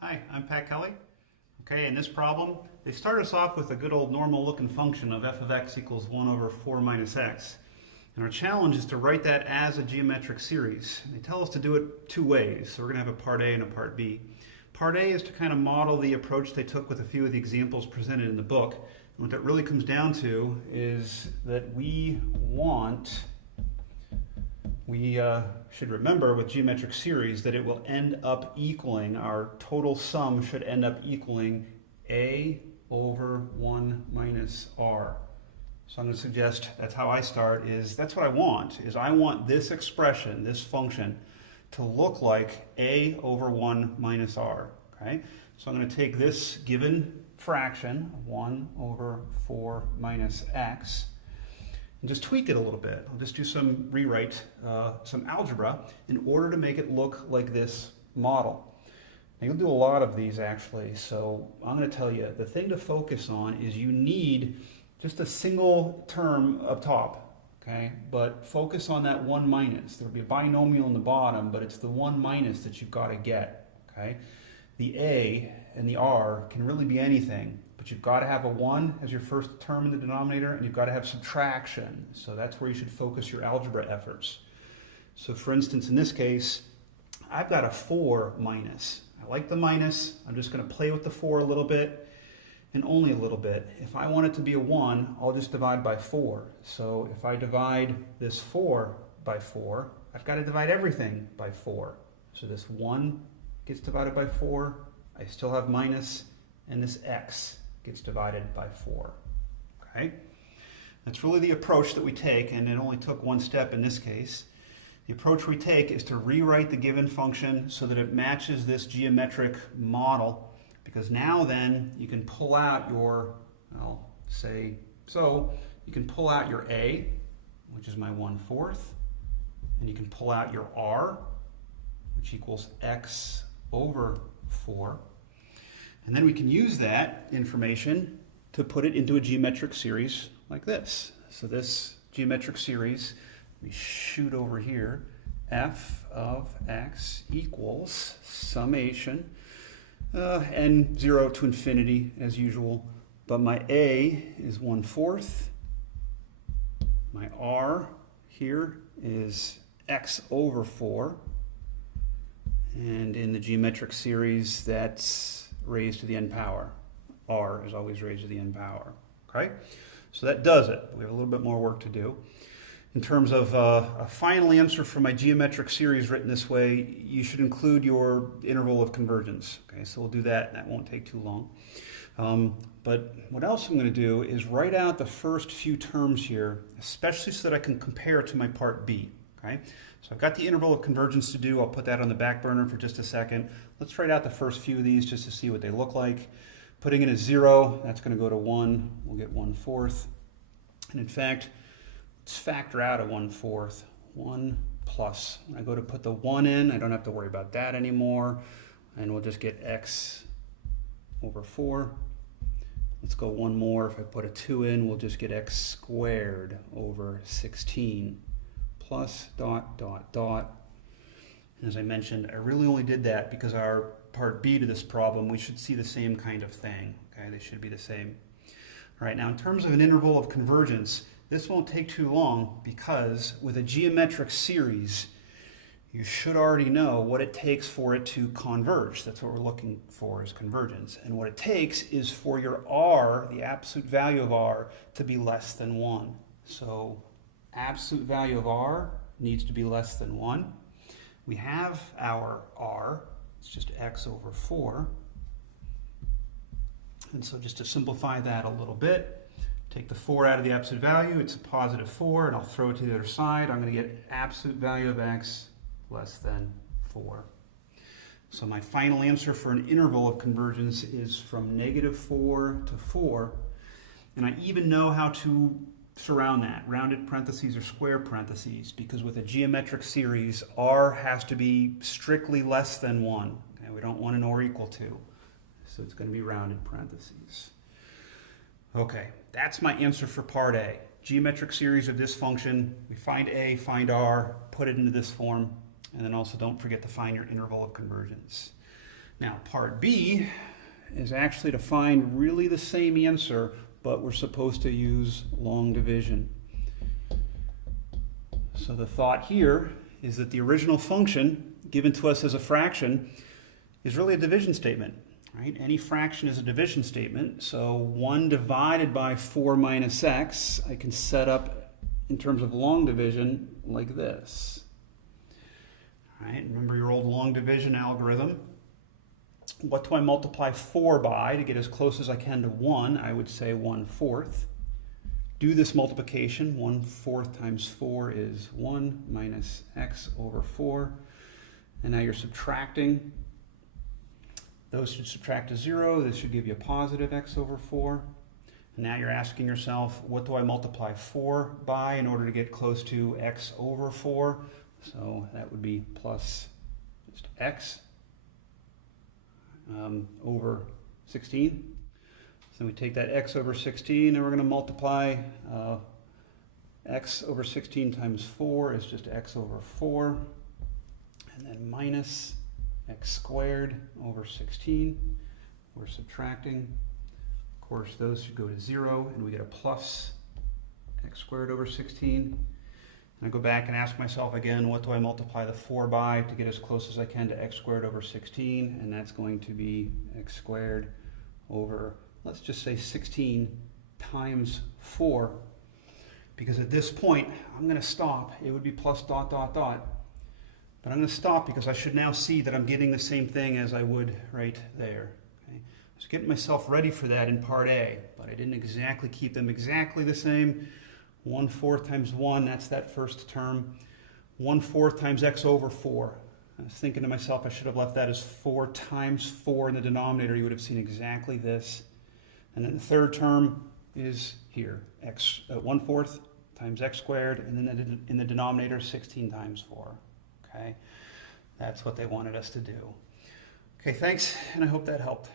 Hi, I'm Pat Kelly. Okay, in this problem, they start us off with a good old normal looking function of f of x equals 1 over 4 minus x. And our challenge is to write that as a geometric series. And they tell us to do it two ways. So we're going to have a part A and a part B. Part A is to kind of model the approach they took with a few of the examples presented in the book. And what that really comes down to is that we should remember with geometric series that it will end up equaling, our total sum should end up equaling a over 1 minus r. So I'm going to suggest that's how I start, that's what I want, I want this expression, this function, to look like a over 1 minus r. Okay? So I'm going to take this given fraction, 1 over 4 minus x, and just tweak it a little bit. I'll just do some rewrite, some algebra, in order to make it look like this model. Now you'll do a lot of these actually, so I'm going to tell you, the thing to focus on is you need just a single term up top, okay? But focus on that 1 minus. There'll be a binomial in the bottom, but it's the 1 minus that you've got to get, okay? The a and the r can really be anything, but you've got to have a 1 as your first term in the denominator, and you've got to have subtraction. So that's where you should focus your algebra efforts. So for instance, in this case, I've got a 4 minus. I like the minus. I'm just going to play with the 4 a little bit, and only a little bit. If I want it to be a 1, I'll just divide by 4. So if I divide this 4 by 4, I've got to divide everything by 4. So this 1 gets divided by 4. I still have minus, and this x gets divided by 4. Okay? That's really the approach that we take, and it only took one step in this case. The approach we take is to rewrite the given function so that it matches this geometric model, because now then you can pull out your, you can pull out your a, which is my 1/4, and you can pull out your r, which equals x over 4. And then we can use that information to put it into a geometric series like this. So this geometric series, we shoot over here, f of x equals summation, and 0 to infinity as usual. But my a is 1/4. My r here is x over 4. And in the geometric series, that's raised to the n power. R is always raised to the n power. Okay? So that does it. We have a little bit more work to do. In terms of a final answer for my geometric series written this way, you should include your interval of convergence. Okay, so we'll do that, and that won't take too long. But what else I'm going to do is write out the first few terms here, especially so that I can compare it to my part B. Okay? So I've got the interval of convergence to do. I'll put that on the back burner for just a second. Let's write out the first few of these just to see what they look like. Putting in a 0, that's going to go to 1. We'll get 1/4. And in fact, let's factor out a 1/4. 1 plus. When I go to put the 1 in, I don't have to worry about that anymore. And we'll just get x over 4. Let's go one more. If I put a 2 in, we'll just get x squared over 16. Plus dot, dot, dot. And as I mentioned, I really only did that because our part B to this problem, we should see the same kind of thing. Okay, they should be the same. All right, now in terms of an interval of convergence, this won't take too long because with a geometric series, you should already know what it takes for it to converge. That's what we're looking for, is convergence. And what it takes is for your r, the absolute value of r, to be less than 1. So absolute value of r needs to be less than 1. We have our r, it's just x over 4. And so just to simplify that a little bit, take the 4 out of the absolute value, it's a positive 4, and I'll throw it to the other side. I'm going to get absolute value of x less than 4. So my final answer for an interval of convergence is from -4 to 4. And I even know how to surround that, rounded parentheses or square parentheses, because with a geometric series, r has to be strictly less than 1. Okay, we don't want an or equal to, so it's going to be rounded parentheses. Okay, that's my answer for part A. Geometric series of this function, we find a, find r, put it into this form, and then also don't forget to find your interval of convergence. Now, part B is actually to find really the same answer, but we're supposed to use long division. So the thought here is that the original function given to us as a fraction is really a division statement, right? Any fraction is a division statement. So 1 divided by 4 minus x, I can set up in terms of long division like this. All right, remember your old long division algorithm. What do I multiply 4 by to get as close as I can to 1? I would say 1/4. Do this multiplication. 1/4 times 4 is 1 minus x over 4. And now you're subtracting. Those should subtract to 0. This should give you a positive x over 4. And now you're asking yourself, what do I multiply 4 by in order to get close to x over 4? So that would be plus just x over 16. So we take that x over 16 and we're going to multiply x over 16 times 4 is just x over 4. And then minus x squared over 16. We're subtracting. Of course, those should go to 0, and we get a plus x squared over 16. And I go back and ask myself again, what do I multiply the 4 by to get as close as I can to x squared over 16? And that's going to be x squared over, let's just say 16 times 4. Because at this point, I'm going to stop. It would be plus dot, dot, dot. But I'm going to stop because I should now see that I'm getting the same thing as I would right there. Okay? I was getting myself ready for that in part A, but I didn't exactly keep them exactly the same. 1/4 times 1, that's that first term. 1/4 times x over 4. I was thinking to myself I should have left that as 4 times 4 in the denominator. You would have seen exactly this. And then the third term is here, 1/4 times x squared, and then in the denominator 16 times 4. Okay, that's what they wanted us to do. Okay, thanks, and I hope that helped.